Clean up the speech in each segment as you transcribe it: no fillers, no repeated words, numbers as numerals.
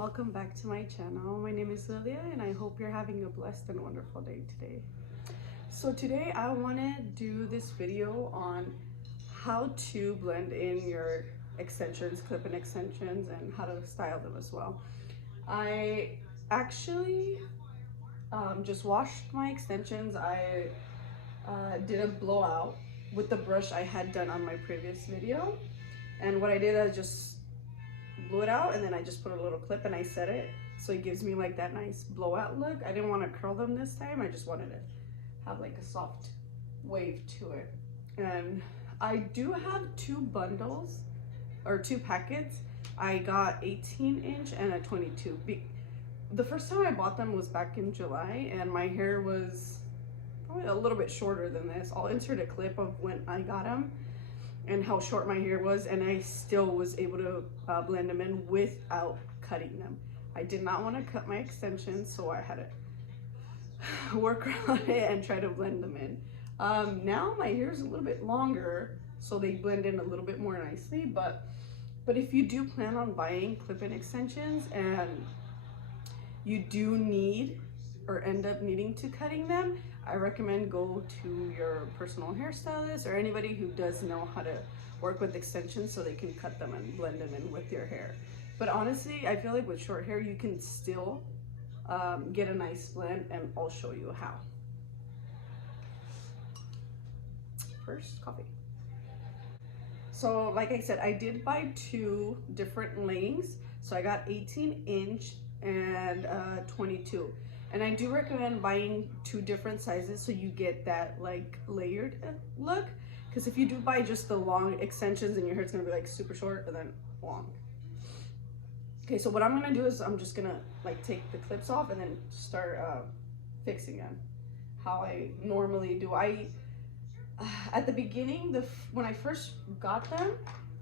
welcome back to my channel. My name is Lilia and I hope you're having a blessed and wonderful day today. So today I want to do this video on how to blend in your extensions, clip-in extensions, and how to style them as well. I actually just washed my extensions. I did a blowout with the brush I had done on my previous video, and what I did, I just blew it out and then I just put a little clip and I set it so it gives me like that nice blowout look. I didn't want to curl them this time. I just wanted to have like a soft wave to it. And I do have two bundles or two packets. I got 18-inch and a 22. The first time I bought them was back in July and my hair was probably a little bit shorter than this. I'll insert a clip of when I got them and how short my hair was, and I still was able to blend them in without cutting them. I did not want to cut my extensions, so I had to work on it and try to blend them in. Now my hair is a little bit longer, so they blend in a little bit more nicely, but if you do plan on buying clip-in extensions and you do need or end up needing to cutting them, I recommend go to your personal hairstylist or anybody who does know how to work with extensions so they can cut them and blend them in with your hair. But honestly, I feel like with short hair, you can still get a nice blend, and I'll show you how. First, coffee. So like I said, I did buy two different lengths. So I got 18-inch and 22. And I do recommend buying two different sizes so you get that like layered look. Because if you do buy just the long extensions, and your hair's gonna be like super short and then long. Okay, so what I'm gonna do is I'm just gonna like take the clips off and then start fixing them how I normally do. At the beginning, when I first got them,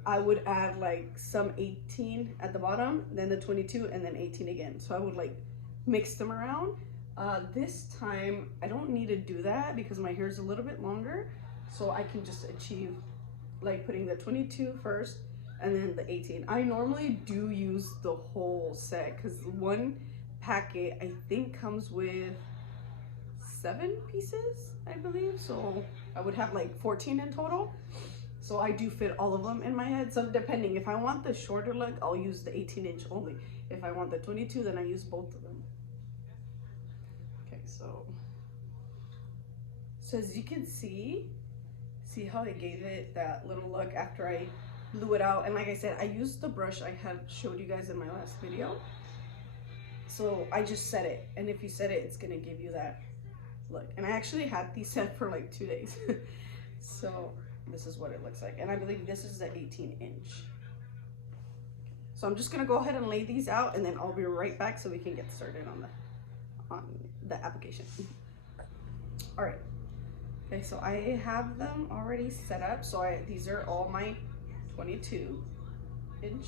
I would add like some 18 at the bottom, then the 22, and then 18 again. So I would like mix them around. This time I don't need to do that because my hair is a little bit longer, so I can just achieve like putting the 22 first and then the 18. I normally do use the whole set because one packet I think comes with 7 pieces, I believe, so I would have like 14 in total. So I do fit all of them in my head. So depending, if I want the shorter look, I'll use the 18-inch only. If I want the 22, then I use both of them. Okay, so as you can see how I gave it that little look after I blew it out. And like I said, I used the brush I had showed you guys in my last video. So I just set it, and if you set it, it's gonna give you that look. And I actually had these set for like 2 days. So this is what it looks like, and I believe this is the 18-inch. So I'm just gonna go ahead and lay these out, and then I'll be right back so we can get started on the application. All right. Okay, so I have them already set up. So these are all my 22-inch,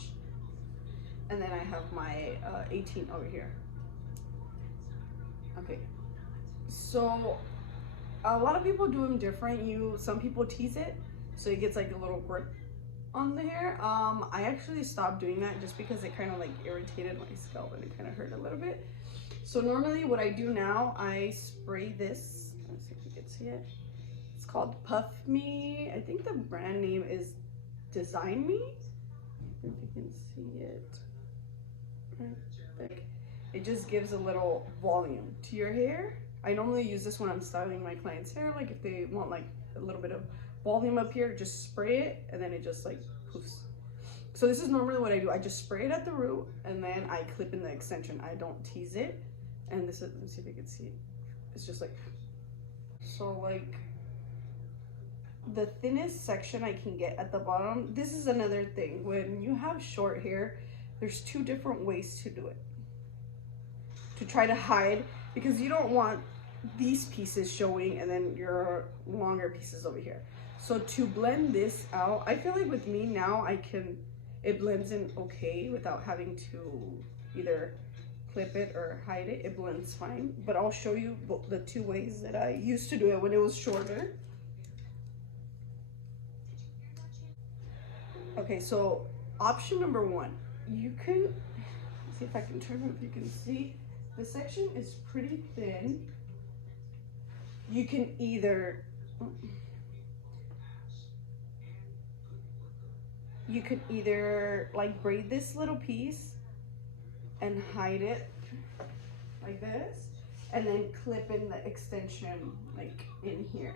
and then I have my 18 over here. Okay. So a lot of people do them different. Some people tease it so it gets like a little grip on the hair. I actually stopped doing that just because it kind of like irritated my scalp and it kind of hurt a little bit. So normally what I do now, I spray this. Let's see if you can see it. It's called Puff Me. I think the brand name is Design Me. If you can see it right there. It just gives a little volume to your hair. I normally use this when I'm styling my clients' hair, like if they want like a little bit of volume up here, just spray it and then it just like poofs. So this is normally what I do. I just spray it at the root and then I clip in the extension. I don't tease it. And this is, let's see if you can see it. It's just like, so like the thinnest section I can get at the bottom. This is another thing. When you have short hair, there's 2 different ways to do it. To try to hide, because you don't want these pieces showing and then your longer pieces over here. So to blend this out, I feel like with me now, it blends in okay without having to either clip it or hide it. It blends fine, but I'll show you the 2 ways that I used to do it when it was shorter. Okay, so option number 1, you can, let's see if I can turn it, if you can see. This section is pretty thin. You can either like braid this little piece and hide it like this, and then clip in the extension like in here.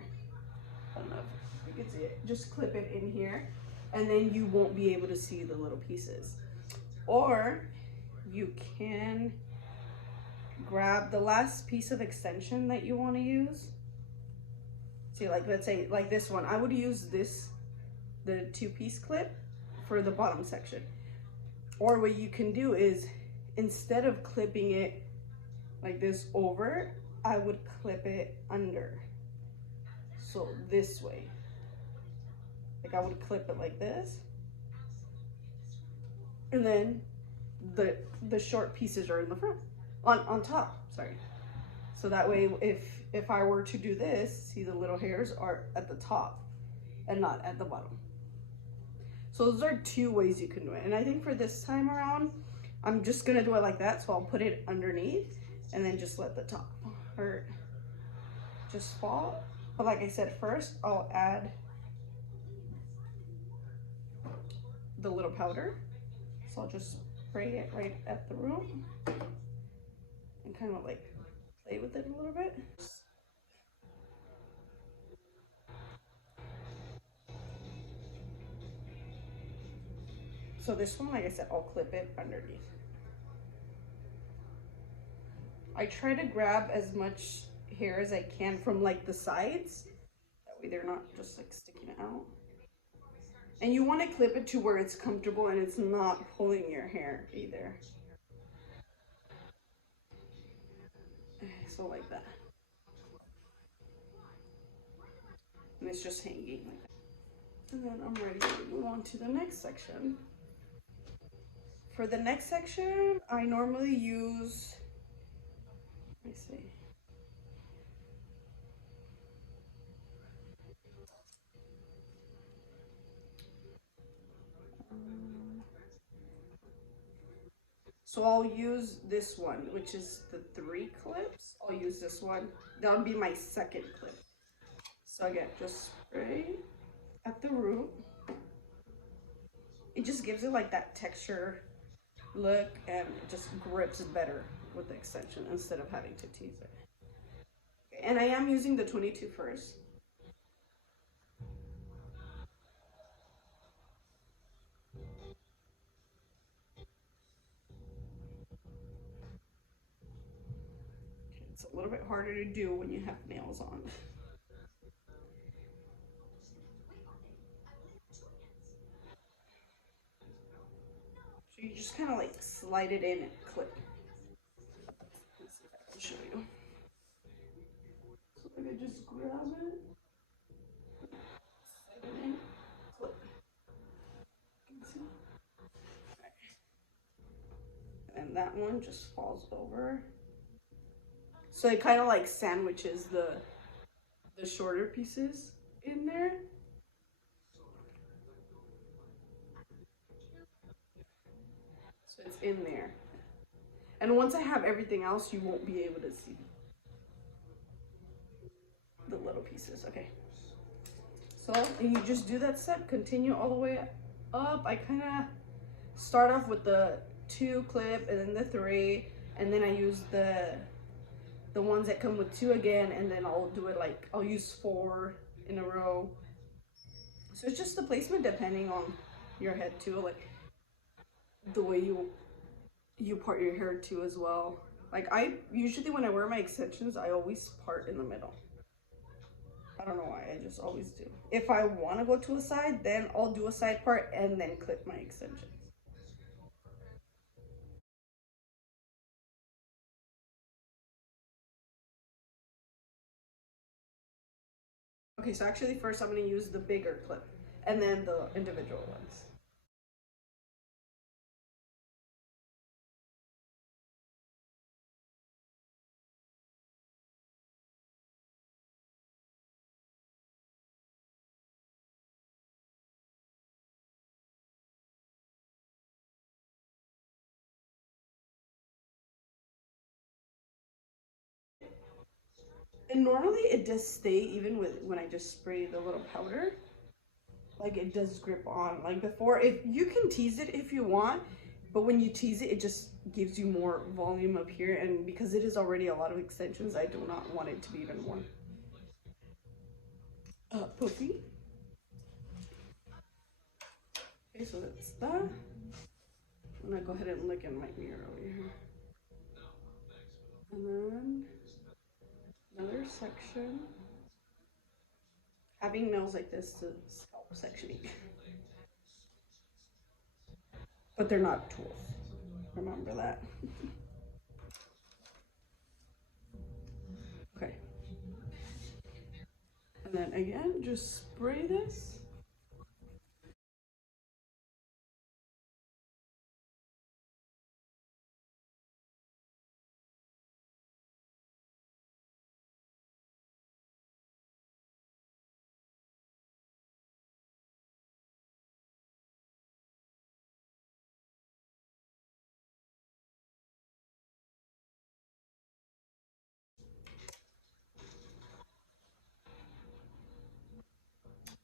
I don't know if you can see it. Just clip it in here, and then you won't be able to see the little pieces. Or you can grab the last piece of extension that you want to use. See, like let's say like this one, I would use this, the 2-piece clip for the bottom section. Or what you can do is, instead of clipping it like this over, I would clip it under. So this way, like I would clip it like this, and then the short pieces are in the front, on top, sorry. So that way, if I were to do this, see, the little hairs are at the top and not at the bottom. So those are 2 ways you can do it. And I think for this time around, I'm just gonna do it like that. So I'll put it underneath and then just let the top part just fall. But like I said, first I'll add the little powder. So I'll just spray it right at the root and kind of like play with it a little bit. So this one, like I said, I'll clip it underneath. I try to grab as much hair as I can from like the sides. That way they're not just like sticking out. And you want to clip it to where it's comfortable and it's not pulling your hair either. So like that. And it's just hanging like that. And then I'm ready to move on to the next section. For the next section, I normally use, let me see. So I'll use this one, which is the 3 clips. I'll use this one. That'll be my second clip. So again, just spray at the root. It just gives it like that texture look, and it just grips better with the extension instead of having to tease it. Okay, and I am using the 22 first. It's a little bit harder to do when you have nails on. So you just kind of like slide it in and clip. Let's see if I can show you. So like I just grab it, slide it in, clip. You can see. Right. And that one just falls over. So it kind of like sandwiches the shorter pieces in there. So it's in there. And once I have everything else, you won't be able to see the little pieces. Okay. So you just do that step, continue all the way up. I kind of start off with the 2 clip and then the 3, and then I use the ones that come with 2 again, and then I'll do it like, I'll use 4 in a row. So it's just the placement depending on your head too, like the way you part your hair too as well. Like I usually, when I wear my extensions, I always part in the middle. I don't know why, I just always do. If I want to go to a side, then I'll do a side part and then clip my extensions. Okay, so actually first I'm going to use the bigger clip and then the individual ones. And normally it does stay even with when I just spray the little powder. Like it does grip on. Like before, if you can tease it if you want, but when you tease it, it just gives you more volume up here. And because it is already a lot of extensions, I do not want it to be even more puffy. Okay, so that's that. I'm gonna go ahead and look in my mirror over here. And then another section. Having nails like this is help sectioning. But they're not tools. Remember that. Okay. And then again, just spray this.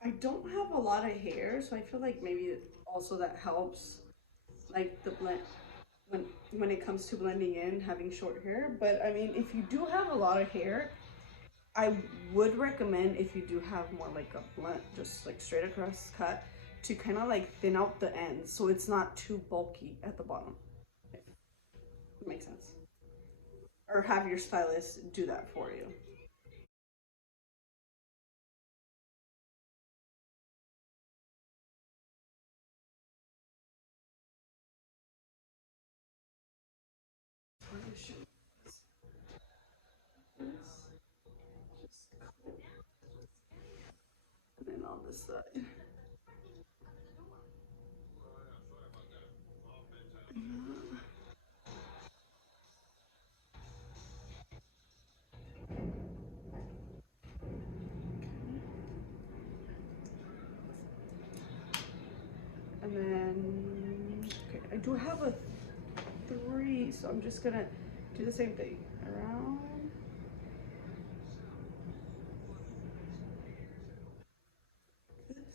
I don't have a lot of hair, so I feel like maybe also that helps, like the blend when it comes to blending in, having short hair. But I mean, if you do have a lot of hair, I would recommend, if you do have more like a blunt, just like straight across cut, to kind of like thin out the ends so it's not too bulky at the bottom. If it makes sense. Or have your stylist do that for you. And then on this side. And then, okay, I do have a 3, so I'm just gonna do the same thing around. This.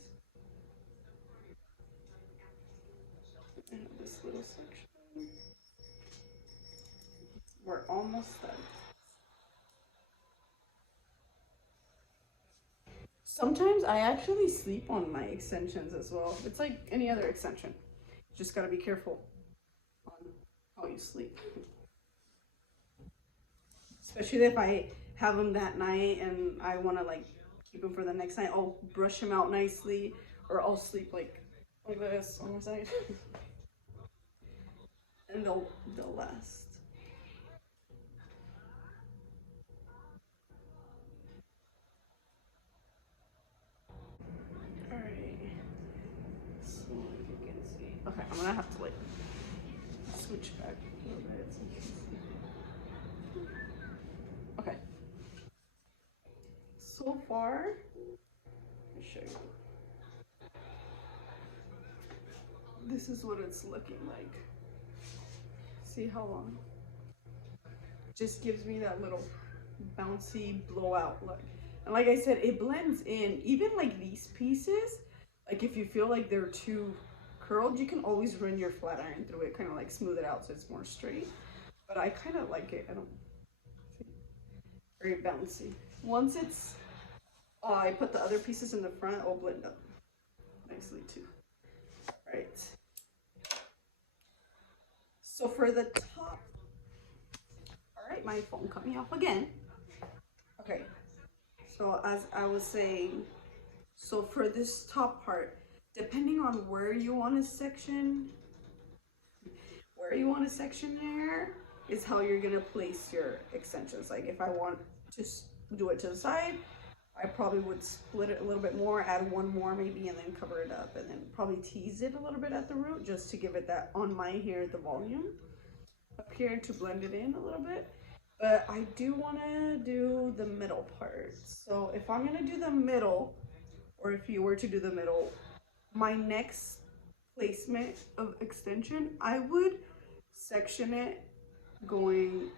And this little section. We're almost done. Sometimes I actually sleep on my extensions as well. It's like any other extension. Just gotta be careful on how you sleep. Especially if I have them that night and I wanna like keep them for the next night, I'll brush them out nicely, or I'll sleep like this on my side. And they'll last. Alright. So you can see. Okay, I'm gonna have to like switch back a little bit so you can see. Okay. So far, let me show you. This is what it's looking like. See how long? Just gives me that little bouncy blowout look. And like I said, it blends in. Even like these pieces, like if you feel like they're too curled, you can always run your flat iron through it, kind of like smooth it out so it's more straight. But I kind of like it. I don't see. Very bouncy. Once it's, I put the other pieces in the front, I'll blend up nicely too. Right. So for the top, all right, my phone cut me off again. Okay, so as I was saying, so for this top part, depending on where you want to section there is how you're gonna place your extensions. Like if I want to do it to the side, I probably would split it a little bit more, add one more maybe, and then cover it up, and then probably tease it a little bit at the root just to give it that, on my hair, the volume up here to blend it in a little bit. But I do want to do the middle part. So if I'm going to do the middle, or if you were to do the middle, my next placement of extension, I would section it going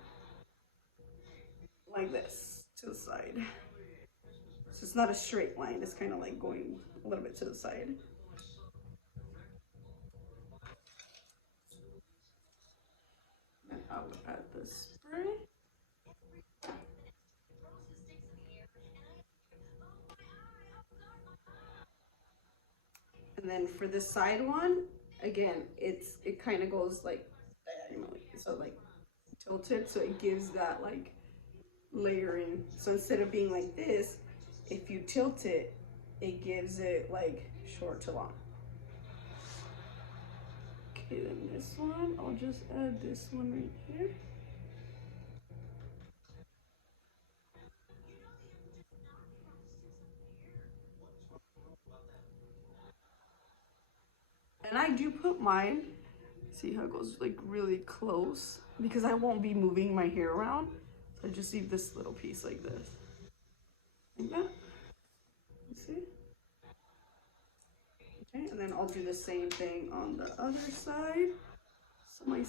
like this. to the side. So it's not a straight line, it's kind of like going a little bit to the side. And I would add the spray. And then for the side one, again, it kind of goes like diagonally, so like tilted, so it gives that like layering. So instead of being like this, if you tilt it, it gives it like short to long. Okay, then this one, I'll just add this one right here. And I do put mine, see how it goes like really close, because I won't be moving my hair around. So I just leave this little piece like this. Like that. You see? Okay, and then I'll do the same thing on the other side. So my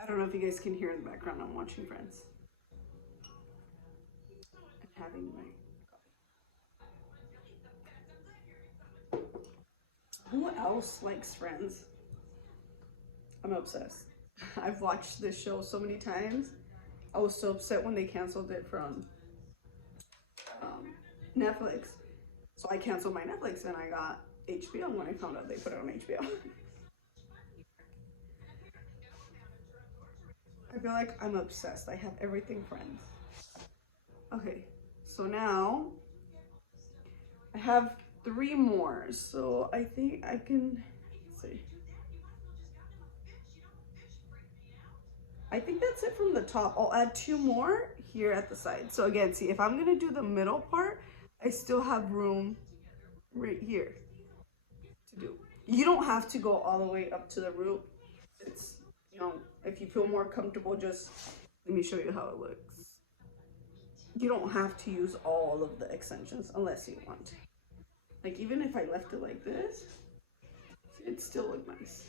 I don't know if you guys can hear in the background, I'm watching Friends. And having my coffee. Who else likes Friends? I'm obsessed. I've watched this show so many times. I was so upset when they canceled it from Netflix. So I canceled my Netflix and I got HBO when I found out they put it on HBO. I feel like I'm obsessed. I have everything Friends. Okay, so now I have 3 more. So I think I can, let's see. I think that's it from the top. I'll add 2 more here at the side. So again, see, if I'm gonna do the middle part, I still have room right here to do. You don't have to go all the way up to the root. It's, you know, if you feel more comfortable, just let me show you how it looks. You don't have to use all of the extensions unless you want to. Like even if I left it like this, it'd still look nice.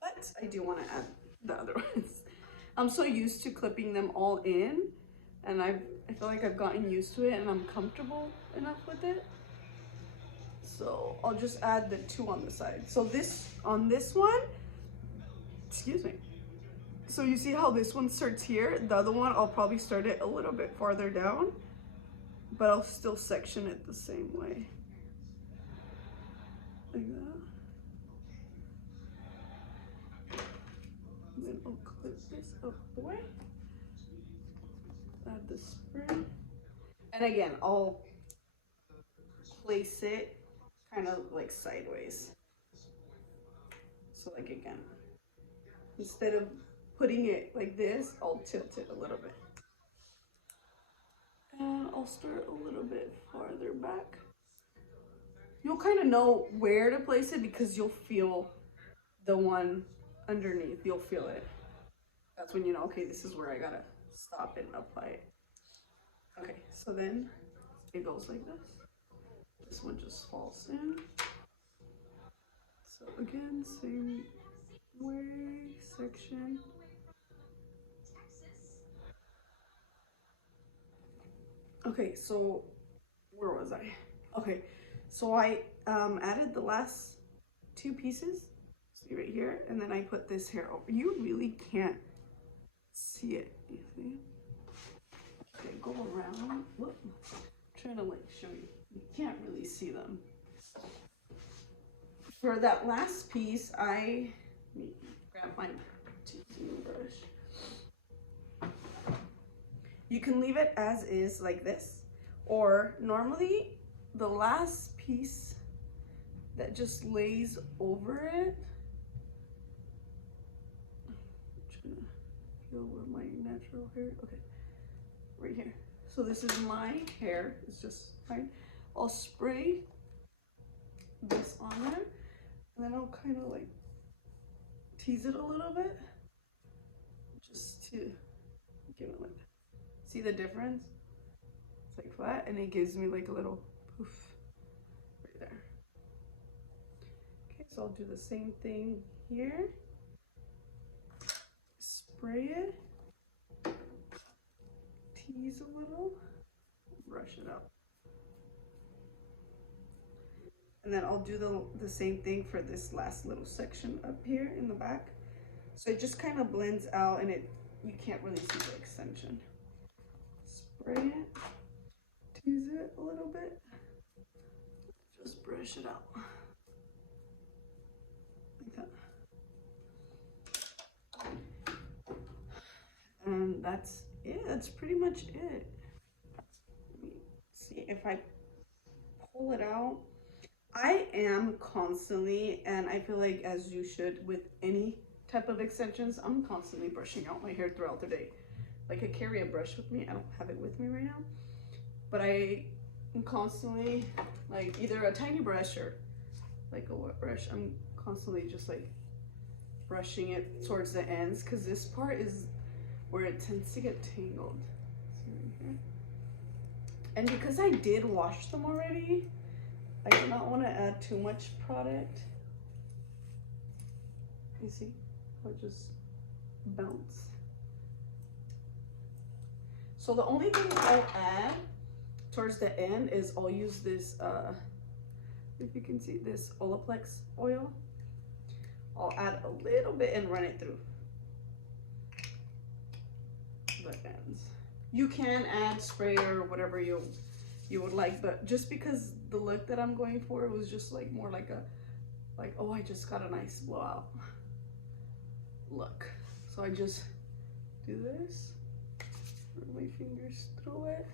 But I do want to add the other ones. I'm so used to clipping them all in, and I feel like I've gotten used to it and I'm comfortable enough with it. So I'll just add the 2 on the side. So this, on this one, excuse me. So you see how this one starts here? The other one, I'll probably start it a little bit farther down, but I'll still section it the same way. Like that. And then I'll clip this up the way. Add the spray. And again, I'll place it kind of like sideways. So like again, instead of putting it like this, I'll tilt it a little bit. And I'll start a little bit farther back. You'll kind of know where to place it because you'll feel the one underneath. You'll feel it. That's when you know, okay, this is where I gotta stop it and apply it. Okay, so then it goes like this. This one just falls in. So again, same way, section. Okay, so where was I? Okay, so I added the last 2 pieces, see right here, and then I put this hair over. You really can't see it, you see? Okay, go around. Whoop. I'm trying to like show you. You can't really see them. For that last piece, let me grab my teasing brush. You can leave it as is like this, or normally the last piece that just lays over it. I'm trying to feel where my natural hair, okay, right here. So this is my hair, it's just fine. I'll spray this on there, and then I'll kind of like tease it a little bit, just to give it like, see the difference? It's like flat, and it gives me like a little poof right there. Okay, so I'll do the same thing here. Spray it, tease a little, brush it out. And then I'll do the same thing for this last little section up here in the back. So it just kind of blends out, and you can't really see the extension. Spray it, tease it a little bit, just brush it out like that. And that's it. That's pretty much it. Let me see if I pull it out. I am constantly, and I feel like as you should with any type of extensions, I'm constantly brushing out my hair throughout the day. Like I carry a brush with me. I don't have it with me right now, but I am constantly, like either a tiny brush or like a wet brush, I'm constantly just like brushing it towards the ends, because this part is where it tends to get tangled. See right here? And because I did wash them already, I do not want to add too much product. You see how it just bounced? So the only thing I'll add towards the end is I'll use this, if you can see this Olaplex oil. I'll add a little bit and run it through the ends. You can add spray or whatever you would like, but just because the look that I'm going for was just like more like oh, I just got a nice blowout look. So I just do this, run my fingers through it,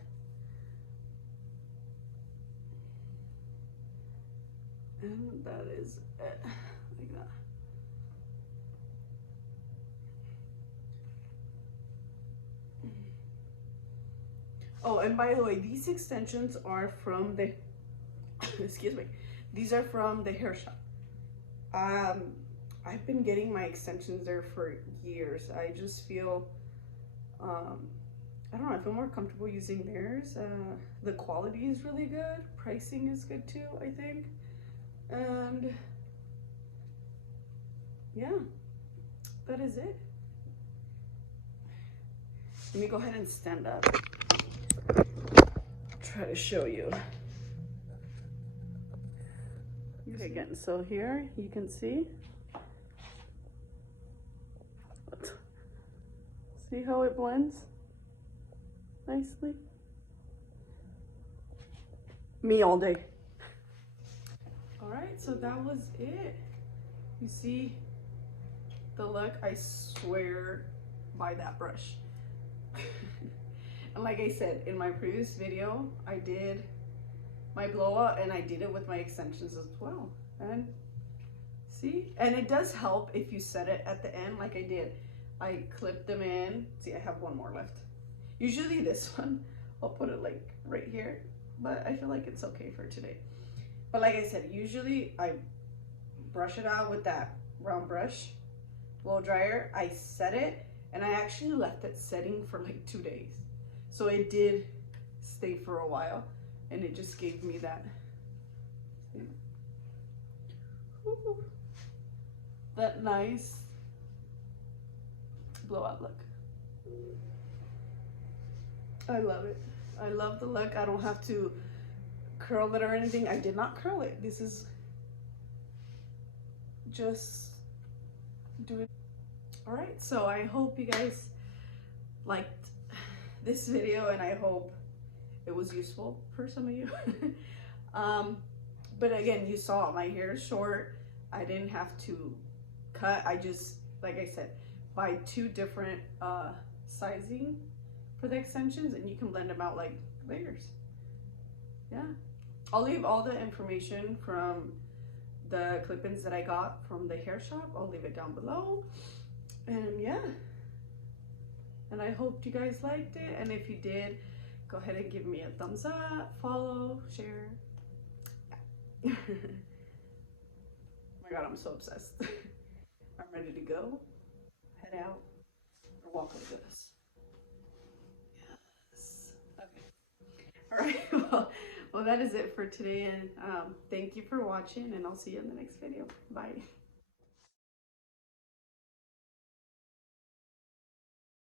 and that is it, like that. Oh, and by the way, these extensions are from the excuse me, these are from the hair shop. I've been getting my extensions there for years. I just feel I don't know, I feel more comfortable using theirs. The quality is really good, pricing is good too, I think. And yeah, that is it. Let me go ahead and stand up, try to show you. Okay, again, so here you can see how it blends nicely. Me all day. All right, so that was it. You see the look? I swear by that brush. And like I said in my previous video, I did my blowout and I did it with my extensions as well. And see, and it does help if you set it at the end like I did. I clipped them in. See, I have one more left. Usually this one, I'll put it like right here, but I feel like it's okay for today. But like I said, usually I brush it out with that round brush, blow dryer. I set it, and I actually left it setting for like 2 days. So it did stay for a while, and it just gave me that, that nice blowout look. I love it. I love the look. I don't have to curl it or anything. I did not curl it. This is just do it. All right, so I hope you guys liked this video, and I hope it was useful for some of you. But again, you saw my hair is short. I didn't have to cut. I just, like I said, buy 2 different sizing for the extensions, and you can blend them out like layers. Yeah, I'll leave all the information from the clip-ins that I got from the hair shop. I'll leave it down below. And yeah, and I hope you guys liked it, and if you did, go ahead and give me a thumbs up, follow, share. Oh my god, I'm so obsessed. I'm ready to go, head out, or walk with us. Yes. Okay. All right. Well, that is it for today. And thank you for watching, and I'll see you in the next video. Bye.